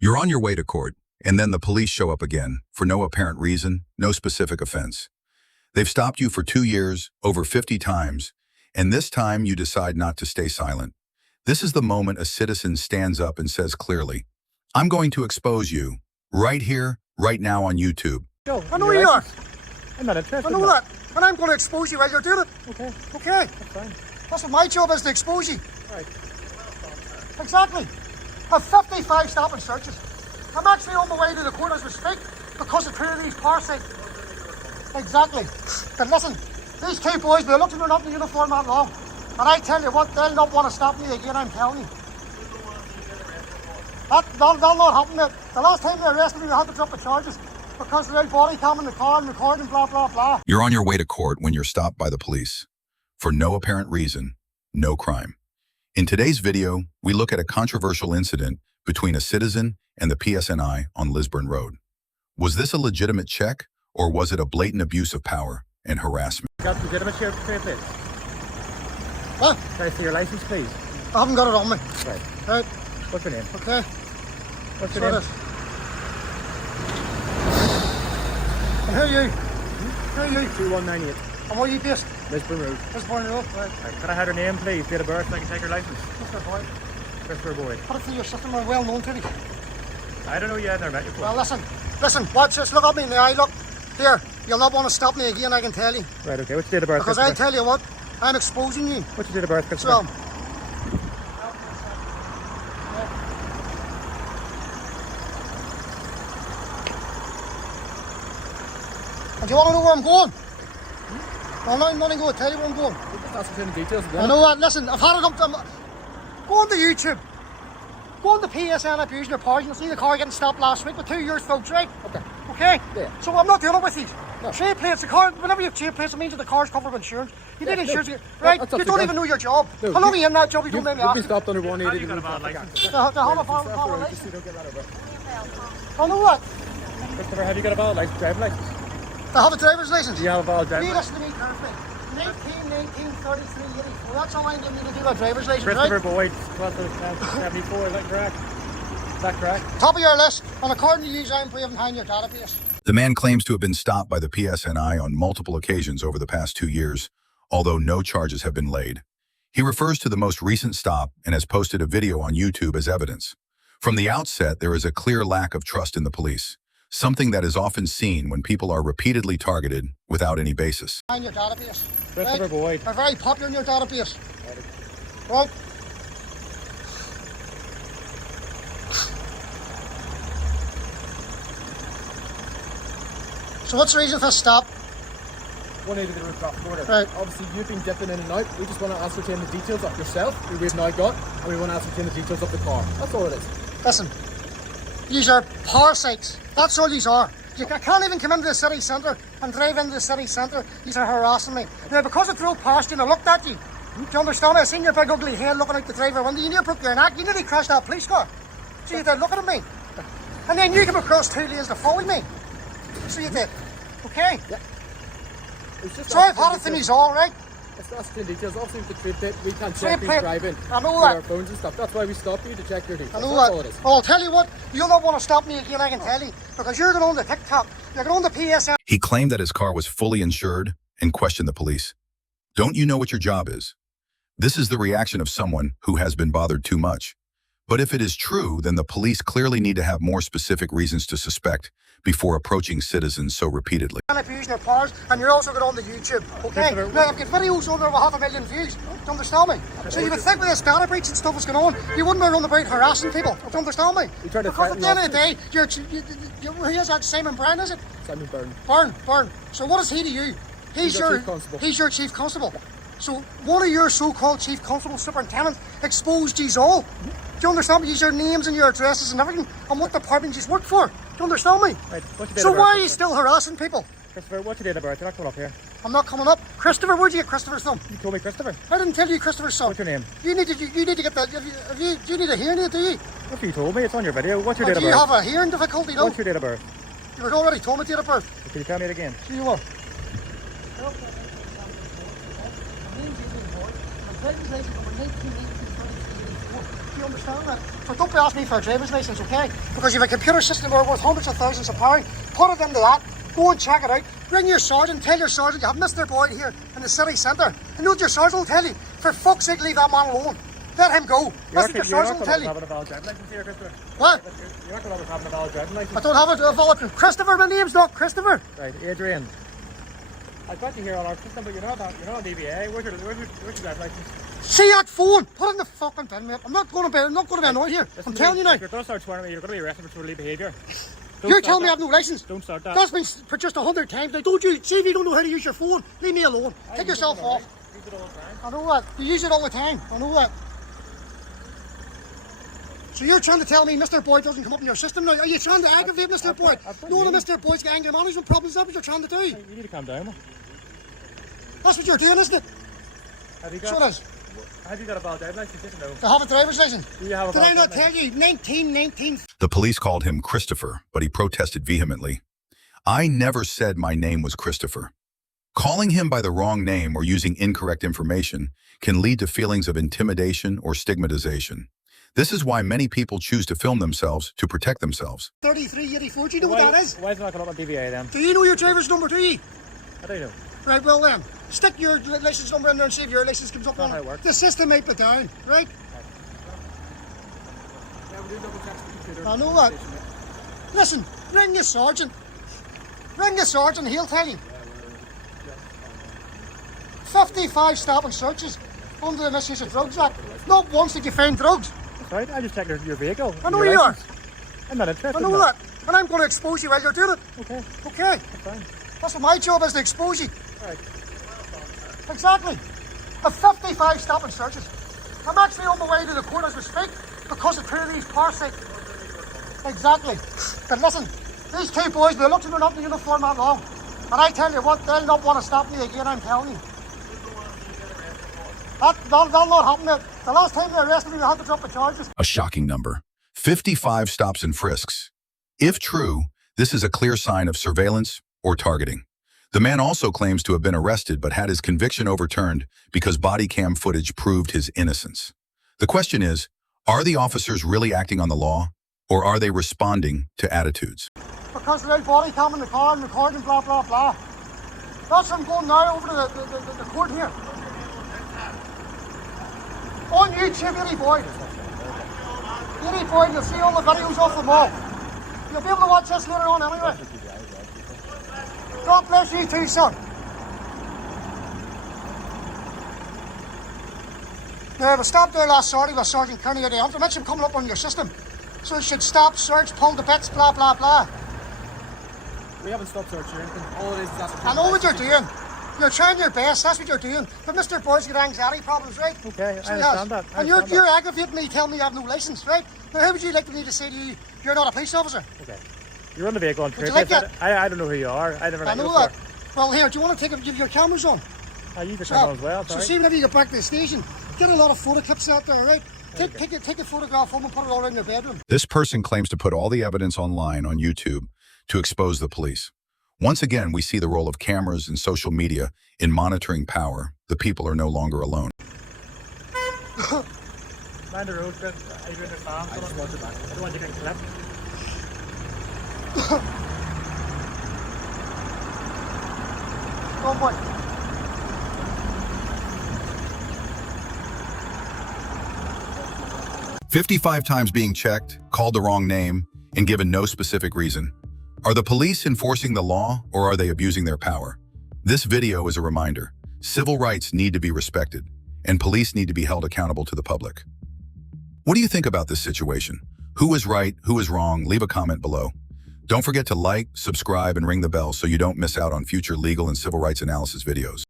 You're on your way to court, and then the police show up again, for no apparent reason, no specific offense. They've stopped you for 2 years, over 50 times, and this time you decide not to stay silent. This is the moment a citizen stands up and says clearly, "I'm going to expose you, right here, right now on YouTube." Joe, I know you are. I'm not interested. I know that. And I'm going to expose you while you're doing it. Okay. Okay? That's fine. That's what my job is, to expose you. Right. Exactly. I've 55 stop and searches. I'm actually on the way to the court as we speak because of 2 of these parasites. Exactly. But listen, these 2 boys, they looked at me not in uniform that long. And I tell you what, they'll not want to stop me again, I'm telling you. That'll not happen, mate. The last time they arrested me, we had to drop the charges because of the body cam in the car and recording, blah, blah, blah. You're on your way to court when you're stopped by the police. For no apparent reason, no crime. In today's video, we look at a controversial incident between a citizen and the PSNI on Lisburn Road. Was this a legitimate check, or was it a blatant abuse of power and harassment? You got legitimate share plate, please? What? Can I see your license, please? I haven't got it on me. Right. Right. What's your name? Okay. What's your name? And who are you? Who are you? 2198. And where are you based? Lisburn Road. Lisburn Road. Right. Can I have your name, please? Date of birth, so I can take your license. Mr. Boyd. Christopher Boyd. Put it through your system, we're well known to you. I don't know you, I've never met you before. Well, listen, watch this, look at me in the eye, look. Here, you'll not want to stop me again, I can tell you. Right, okay. What's your date of birth, Because I tell you what, I'm exposing you. What's your date of birth, Christopher? So, and do you want to know where I'm going? Well, I'm not going to tell you where I'm going. That's the details. I know that, listen, I've had it up to... Go on to YouTube. Go on to PSN abusing your powers. You'll see the car getting stopped last week with 2 years folks, right? Okay. Okay? Yeah. So I'm not dealing with these. No. Trade plates, the car, whenever you have trade plates, it means that the car's covered with insurance. You need insurance, right? That's You up don't to even you. know your job. No, How long are you in that job? You don't You've let me been ask. stopped under How 180. you got a valid license? The whole of our license. Just so you don't get that over. I know what? Christopher, have you got a valid license, driving license? I have a driver's license. Do you have a valid You driving license? listen to me carefully. 1933, 84. That's all I'm giving you to do my driver's license, Christopher right? Boyd, 1274, is that correct? Is that correct? Top of your list, and according to you, I'm behind your database. The man claims to have been stopped by the PSNI on multiple occasions over the past 2 years, although no charges have been laid. He refers to the most recent stop and has posted a video on YouTube as evidence. From the outset, there is a clear lack of trust in the police, something that is often seen when people are repeatedly targeted without any basis. Behind your database. Christopher Right? Boyd. They're very popular in your database. Right? So what's the reason for this stop? 180 to the rooftop border. Right. Obviously, you've been dipping in and out. We just want to ascertain the details of yourself, who we've now got, and we want to ascertain the details of the car. That's all it is. Listen, these are parasites. That's all these are. You can't even come into the city centre and drive into the city centre. These are harassing me. Now, because I drove past you and I looked at you, do you understand? I seen your big ugly head looking out the driver window. You nearly broke your neck. You nearly crashed that police car. So you did looking at me. And then you came across 2 lanes to follow me. So you did. Okay? Yeah. It's just So I've had it to me's all, right? It's ascertain details. Obviously, with the trade plate, we can't Trade check who's plate. driving I know with that. our phones and stuff. That's why we stopped you, to check your details. I know That's that. all it is. Well, I'll tell you what, you'll not want to stop me again, I can tell you. Because you're going on the TikTok. You're going on the PSN. He claimed that his car was fully insured and questioned the police. Don't you know what your job is? This is the reaction of someone who has been bothered too much. But if it is true, then the police clearly need to have more specific reasons to suspect before approaching citizens so repeatedly. Abusing your powers, and you're also going on the YouTube, okay? Now, I've got videos on there with 500,000 views. Do you understand me? So you would think with this data breach and stuff that's going on, you wouldn't be running about harassing people. Do you understand me? You try to Because at threaten the end of the officers. day, who is that? Simon Brown, is it? Simon Byrne. Burn. So what is he to you? He's our chief constable. He's your chief constable. So one of your so-called chief constable superintendents exposed yous all. Do you understand me? Use your names and your addresses and everything, and what department you work for. Do you understand me? Right. What's your date So of birth, why are you Christopher? still harassing people? Christopher, what's your date of birth? You're not coming up here. I'm not coming up. Christopher, where'd you get Christopher's from? You told me Christopher. I didn't tell you Christopher's son. What's your name? You need to get that. You need a hearing aid, do you? What you told me? It's on your video. What's your Or date do of you birth? have a hearing difficulty, no? What's your date of birth? You were already told me date of birth. Can you tell me it again? So you were. Do you understand that? So don't be asking me for a driver's license, okay? Because you have a computer system worth hundreds of thousands of pounds. Put it into that. Go and check it out. Bring your sergeant. Tell your sergeant you have Mr. Boyd here in the city centre. And you know what your sergeant will tell you? For fuck's sake, leave that man alone. Let him go. That's what your sergeant will tell you. You're not going to have a valid driving license here, Christopher. What? You're not going to have a valid driving license. I don't have a valid. Christopher, my name's not Christopher. Right, Adrian. I've got you here on our system, but you're not on DVA. Where's your driving license? See that phone? Put it in the fucking bin, mate. I'm not going to be annoyed here. I'm telling you now. If you're going to start swearing at me, you're going to be arrested for disorderly behaviour. You're telling me I have no license? Don't start that. That's been for just 100 times. I told you, see if you don't know how to use your phone, leave me alone. Take yourself off. Use it all the time. I know that. You use it all the time. I know that. So you're trying to tell me Mr. Boyd doesn't come up in your system now? Are you trying to aggravate Mr. Boyd? Knowing that Mr. Boyd's got anger management problems, that's what you're trying to do. You need to calm down, man. That's what you're doing, isn't it? Have you So it got, is. have you got a valid driving license? Yes or no? To have a driver's license. Do you have a Did I valid not driving tell you? 1919. The police called him Christopher, but he protested vehemently. I never said my name was Christopher. Calling him by the wrong name or using incorrect information can lead to feelings of intimidation or stigmatization. This is why many people choose to film themselves to protect themselves. 3384. Do you know what that is? Why is it not coming up on DVA then? Do you know your driver's number, do you? I don't know. Right, well then, stick your license number in there and see if your license comes up That's on not how it it. works. The system might be down, right? Yeah, we do double checks with the computer. I know that. Listen, ring your sergeant. Ring the sergeant, he'll tell you. 55 stop and searches under the Misuse of Drugs Act. Not once did you find drugs. That's right, I just checked your vehicle. I know your you are. license. I'm not interested I in know that. And I'm going to expose you while you're doing it. Okay, Okay? that's fine. That's what my job is, to expose you. Right. Exactly. A 55 stop and searches. I'm actually on my way to the court as we speak because of two of these parasites. Exactly. But listen, these two boys, they looked at me not in the uniform that long. And I tell you what, they'll not want to stop me again, I'm telling you. That'll not happen. The last time they arrested me, they had to drop the charges. A shocking number. 55 stops and frisks. If true, this is a clear sign of surveillance or targeting. The man also claims to have been arrested but had his conviction overturned because body cam footage proved his innocence. The question is, are the officers really acting on the law, or are they responding to attitudes? Because they're body cam in the car and recording, blah, blah, blah. That's what I'm going now over to the court here. On YouTube, Eddie Boyd. Eddie Boyd, you'll see all the videos off the mall. You'll be able to watch this later on anyway. God bless you too, son. Now, we stopped there last Saturday with Sergeant Kearney at the Antrim. It's coming up on your system. So it should stop, search, pull the bits, blah, blah, blah. We haven't stopped searching or anything. All it is asking. I know what you're doing. You're trying your best, that's what you're doing. But Mr. Boyd's got anxiety problems, right? Okay, So I he understand has. that. I And understand you're aggravating me, telling me you have no licence, right? Now, how would you like me to say to you, you're not a police officer? Okay. You're on the vehicle on Would you trip. like that? I don't know who you are. I never I met you know before. that. Well, here, do you want to give your cameras on? I use the camera as well, So sorry. see, whenever you get back to the station, get a lot of photo clips out there, right? Take a photograph home and put it all in your bedroom. This person claims to put all the evidence online on YouTube to expose the police. Once again, we see the role of cameras and social media in monitoring power. The people are no longer alone. Mind the road, Chris. Are you doing it fast? I just watch it back. I don't want you getting clipped. Oh boy. "55 times being checked, called the wrong name, and given no specific reason. Are the police enforcing the law, or are they abusing their power? This video is a reminder. Civil rights need to be respected, and police need to be held accountable to the public. What do you think about this situation? Who is right? Who is wrong? Leave a comment below. Don't forget to like, subscribe, and ring the bell so you don't miss out on future legal and civil rights analysis videos.